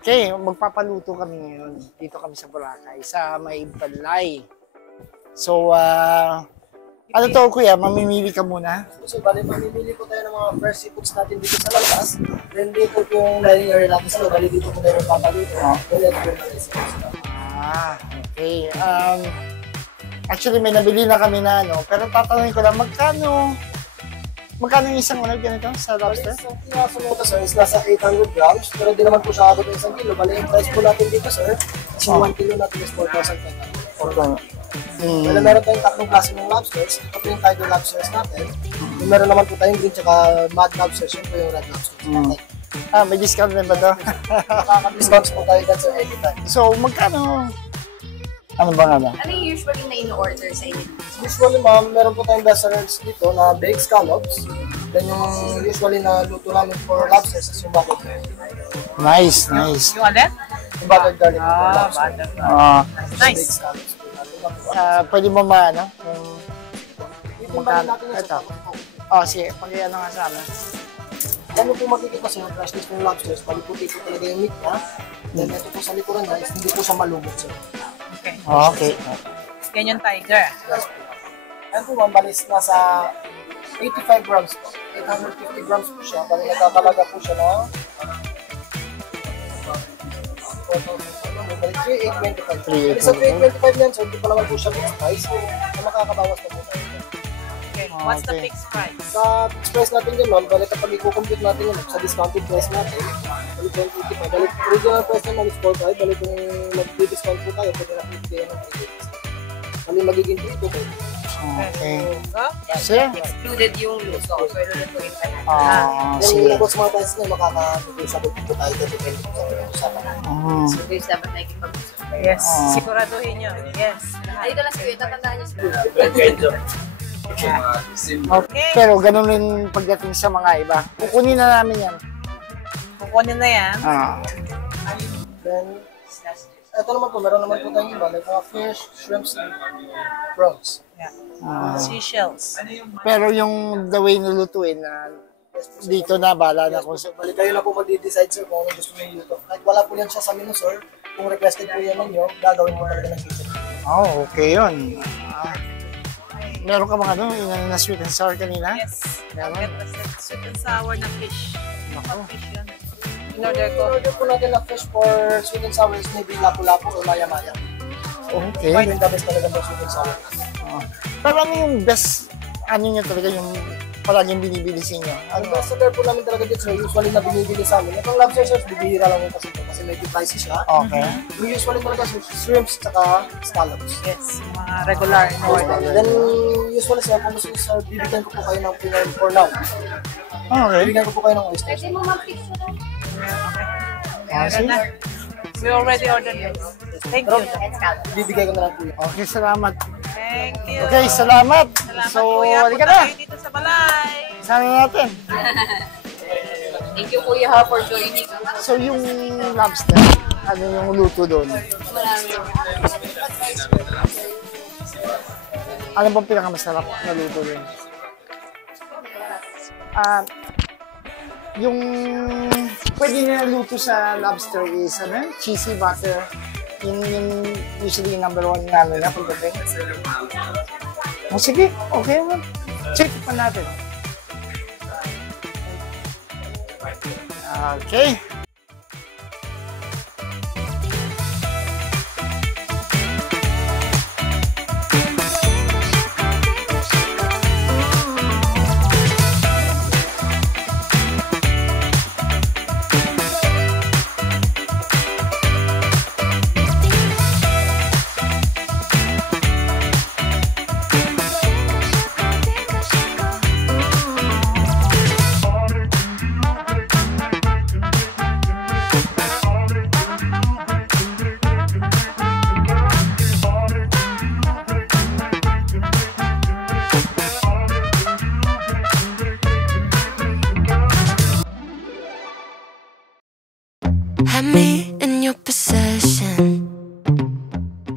Okay, magpapaluto kami ngayon. Dito kami sa Boracay, sa may Balay. So, ano to kuya, mamimili ka muna? So, bali, mamimili po tayo ng mga fresh seafoods natin dito sa labas. Then dito po yung dining area natin sa bali, dito po tayo magpapaluto. Okay. Actually, may nabili na kami na ano, pero tatanungin ko lang, magkano yung isang ganito sa lobster? Isang pinaso mo ito, sir, is nasa 800 grams. Pero di naman po siya agad ng 1 kilo. Bali, yung price po natin dito, sir, kasi 1 kilo natin is 4,500. Pero meron tayong tatlong klase ng lobsters. Ito po yung tiger lobsters natin. Meron naman po tayong green tsaka mud lobsters. Yun po yung red lobsters natin. May discount din ba ito? Makaka-discounts po tayo dyan, sir, anytime. So, magkano? Ano ba nga ba? Ano yung usually na in-order sa inyo? Usually, ma'am, meron po tayong desserts dito na baked scallops. Then yung usually na luto namin for lobsters is yung buttered garlic. Nice. Yung alin? Yung buttered garlic for lobster. Nice. Pwede mo ano? Itimbali natin yung ito. Sige. Pag-iano nga sa amin. Ano po makikita sa yung freshness ng lobsters, paliputi po talaga yung meat niya. Then ito po sa likuran niya, hindi po siya malumot, sir. Okay. Yan yung tiger. Yes po. Ayan po, ma'am, balis nasa 85 grams po. 850 grams po siya. Bali nagkakalaga po siya na 3,825. Bali sa 3,825 yan, so hindi pa naman po siya fixed price. So, makakabawas na po tayo. Okay. What's the fixed price? Sa fixed price natin dyan, ma'am, bali kapag i-compute natin yun sa discounted price natin, bali 285. Bali original price naman is 4,500. Bali kung mag-discount po tayo, pwede na i-pay ng 3,800. Bali magiging 2,200. Okay. Kasi excluded yung luto. So, ilulutuin pa natin. Then yung mga prices na makakapag-sabot po tayo depende po sa usapan natin. So, guys, dapat nakikipag-usap. Yes. Siguraduhin nyo. Yes. Ay, ito lang siguro. Tatandaan nyo siguro. Okay. Pero ganun rin pagdating sa mga iba. Kukunin na namin yan. Kukunin na yan. Then, ito naman po, meron naman po tayong iba. Like mga fish, shrimps, and prawns. Seashells. Pero yung the way nulutuin na dito na, bala na kung Balik kayo na po mag-decide, sir, kung ano gusto nyo yuto. Kahit wala po yan siya sa menu, sir, kung requested po yan ninyo, gagawin po talaga ng kitchen. okay yun. Meron ka mga na sweet and sour kanina? Yes. Meron? Sweet and sour na fish. Ako. Fish yun. In-order ko. In-order po natin na fish for sweet and sour is maybe lapu-lapu o maya-maya. Okay. Yung the best talaga ng sweet and sour. Pero ano yung best, ano nyo talaga yung palaging binibili sa inyo? Ang best seller po namin talaga dito, sir, usually na binibili sa amin. Itong lobster, sir, bibihira lang yung kasi medyo pricey siya. Okay. Yung usually talaga, shrimps tsaka scallops. Yes. Mga regular in order. Then, usually, sir, kung gusto nyo, sir, bibigyan ko po kayo ng pinay for now. Okay. Bibigyan ko po kayo ng oysters. Pwede mo mag-picture na. Meron na. We already ordered this. Thank you. Bibigay ko na lang po yun. Okay, salamat. Thank you. Okay, salamat. Salamat, So, kuya. halika Punta na. kayo dito sa Balay. Sana natin. Thank you, Kuya, ha, for joining. So, yung lobster, ano yung luto doon? Marami. Ano bang pinakamasarap na luto rin? Yung pwede nila luto sa lobster is cheesy butter. Yung usually yung number 1 na nila pagdating. Sige, okay naman. Check pa natin. Okay. Had me in your possession,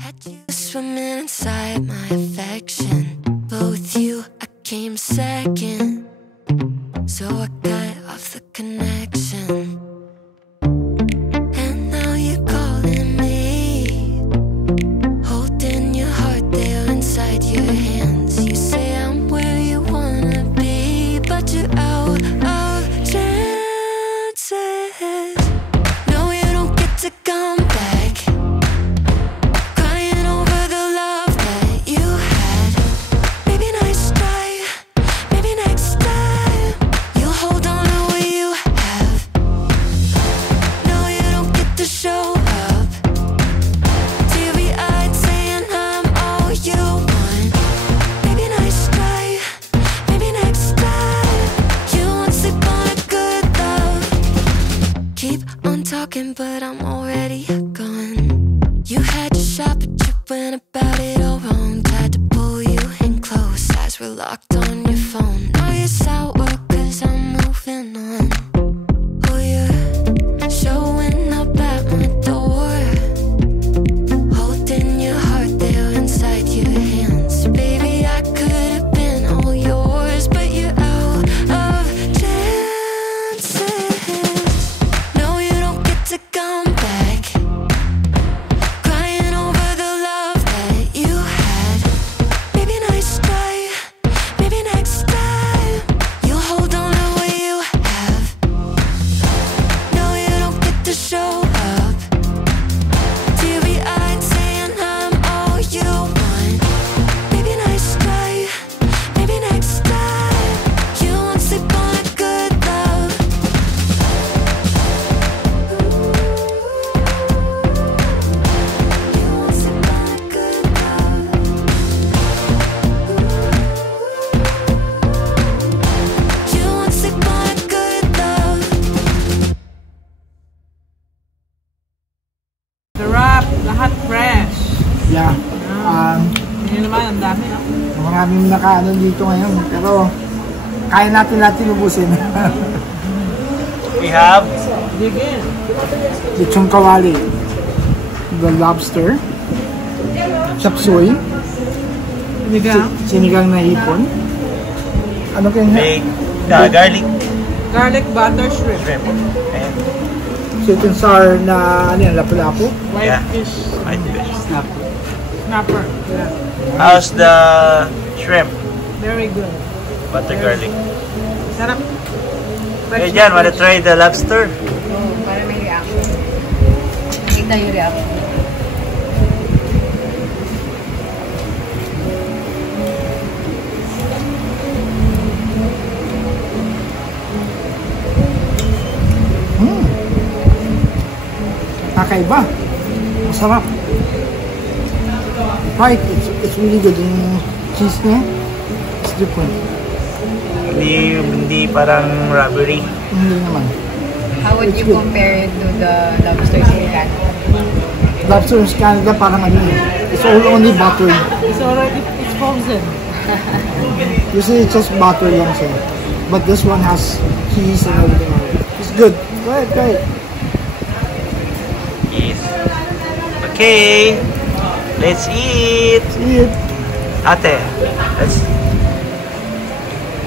had you swimming inside my affection. But with you I came second, so I cut off the connection. And now you're calling me, holding your heart there inside your hands. You say I'm where you wanna be, but you're out of chances. To come back, crying over the love that you had. Maybe nice try, maybe next time you'll hold on to what you have. No, you don't get to show up, teary-eyed saying I'm all you want. Maybe nice try, maybe next time you won't sleep on a good love. Keep on talking, but I'm already gone. You had your shot, but you went about it all wrong. Tried to pull you in close, eyes were locked on your phone. Now you're sour, cause I'm moving on. Oh, you're showing up at my door, holding your heart there inside your hands. Baby, I could have been all yours, but you're out of chances. No, you don't get to come back, crying over the love that you had. Maybe nice try, maybe next time you'll hold on to what you have. No, you don't get to show up, teary-eyed saying I'm all you want. Maybe nice try, maybe next time you won't sleep on a good love. You won't sleep on a good love. Sarap, lahat fresh. Yeah. Yun naman, ang dami, no? Maraming nakaano dito ngayon. Pero kaya natin ubusin. We have Dig in. Lechon kawali, the lobster, chop suey, Sinigang. sinigang na hipon. Ano kayo big garlic Garlic butter shrimp. shrimp and sweet and sour na ano yan, lapu-lapu. White Yeah. fish. white fish. Snapper. Yeah. How's the shrimp? Very good. Butter garlic. Sarap. Hey Jan, wanna try the lobster? Para may reaction. Kita yung reaction. Kakaiba. Masarap. Right, it's really good. Yung cheese niya, it's different. Hindi parang rubbery. Hindi naman. How would you compare it to the lobsters in Canada? Lobster in Canada parang ano, it's all only butter. It's already, it's frozen. Usually it's just butter lang siya. But this one has cheese and everything on it. It's good. Go ahead, try it. Yes. Okay. Let's eat. See it. Ate, that's,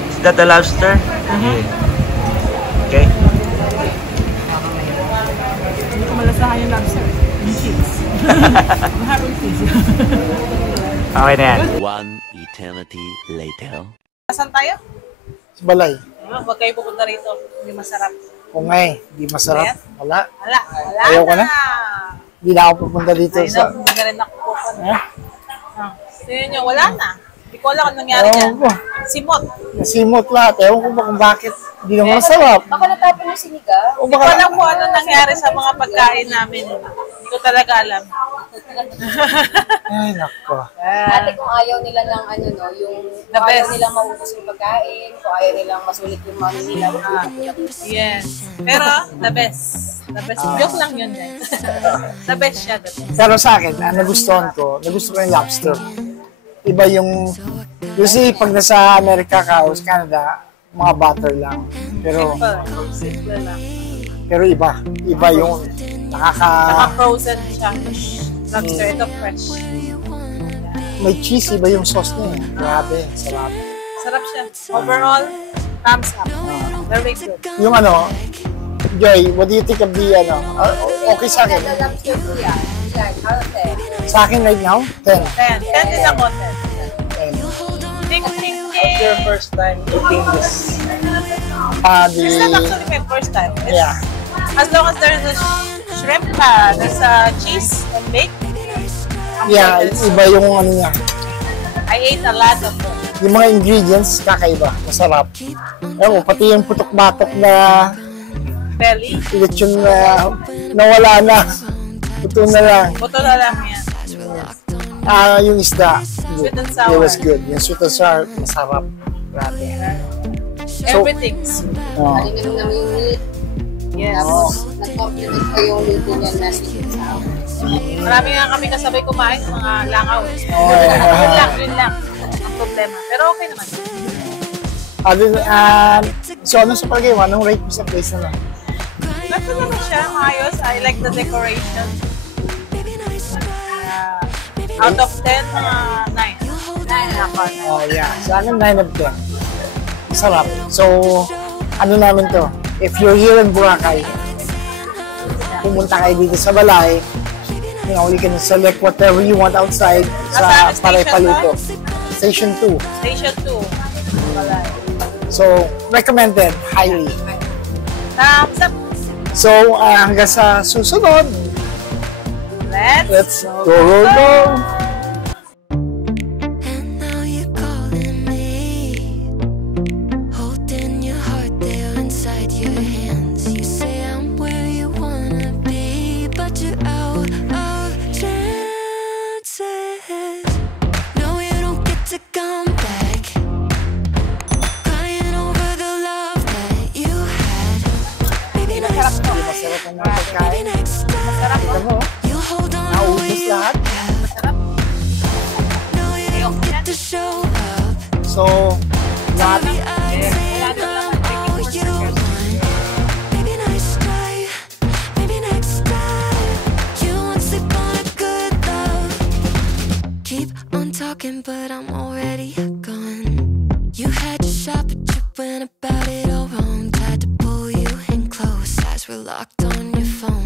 is that the lobster? Okay. Hindi ko malasahan yung lobster. Yung cheese. Mahabang cheese. Okay na yan. One eternity later. Saan tayo? Sa balay. Huwag kayo pupunta rito. Hindi masarap. O nga eh, di masarap. Wala. Wala. Ayaw ko na. Hindi na ako pupunta dito Ay, sa... hindi na rin ako pupunta. Eh? Tingnan nyo, wala na. Hindi ko alam kung nangyari Ewan dyan. ko. Simot. Nasimot lahat. Ewan ko ba kung bakit. Hindi naman masarap. Baka natapon yung sinigang. O Hindi ko baka... alam kung ano nangyari sa mga pagkain namin. Hindi ko talaga alam. Ay, nako. Ate, kung ayaw nila ng ano, no, yung The kung ayaw best. nilang maubos yung pagkain, kung ayaw nilang masulit yung money nila, Yes. Pero, the best. The best. Joke lang yun, guys. The best siya, the best. Pero sa akin, nagustuhan ko yung lobster. Iba yung... Kasi pag nasa Amerika ka o sa Canada, mga butter lang. Pero Simple lang. iba. Iba yung Naka-frozen siya. Lobster, ito fresh. may cheese, iba yung sauce niya. Grabe, sarap. Sarap siya. Overall, thumbs up. Very good. Yung ano, Joy, what do you think of the okay sa akin? Alam ko yung yan. Yan, ate. Sa akin right now, 10. 10. 10 din ako, 10. 10. Ding, ding, Your ding. first time eating this. It's not actually my first time. It's, Yeah. As long as there's a shrimp, there's a cheese and bake. I'm Yeah, good. iba yung ano niya. I ate a lot of it. Yung mga ingredients, kakaiba. Masarap. Ewan, pati yung putok-batok na Belly. lechon na nawala na. Ito na lang. Buto na lang yan. Yung isda. Sweet and It sour. was good. Yung sweet and sour, masarap. Grabe. Everything. Oh. Alinan mo namin yung meat. Yes. Tapos, nag-compliment ko yung luto niya na sweet and sour. Marami nga kami kasabay kumain ng mga langaw. Yun lang. Ang problema. Pero okay naman. So ano sa palagay mo? Anong rate mo sa place na lang? Ito naman siya, maayos. I like the decoration. Out of 10, mga 9. 9 ako. Oh yeah. Sa akin 9 of 10. Masarap. So, ano namin to? If you're here in Boracay, pumunta kayo dito sa Balay, you can select whatever you want outside sa Saan? Paray Station Paluto. Station 2. Station 2. Wala. So, recommended, highly. Thumbs up. So, hanggang sa susunod, Let's let's go. And now you're calling me, holding your heart there inside your hands. You say I'm where you wanna be, but you're out of chances. No, you don't get to come back. Crying over the love that you had. Maybe next time, Masarap ang mga maybe pagkain. next time, Ito mo, you hold on to naubos what you lahat. No, you don't get to show up. So, lahat. Maybe I say all you want. Maybe next try, maybe next time. You won't sleep on a good love. Keep on talking, but I'm already gone. You had your shot, but you went about it all wrong. Tried to pull you in close, eyes were locked on your phone.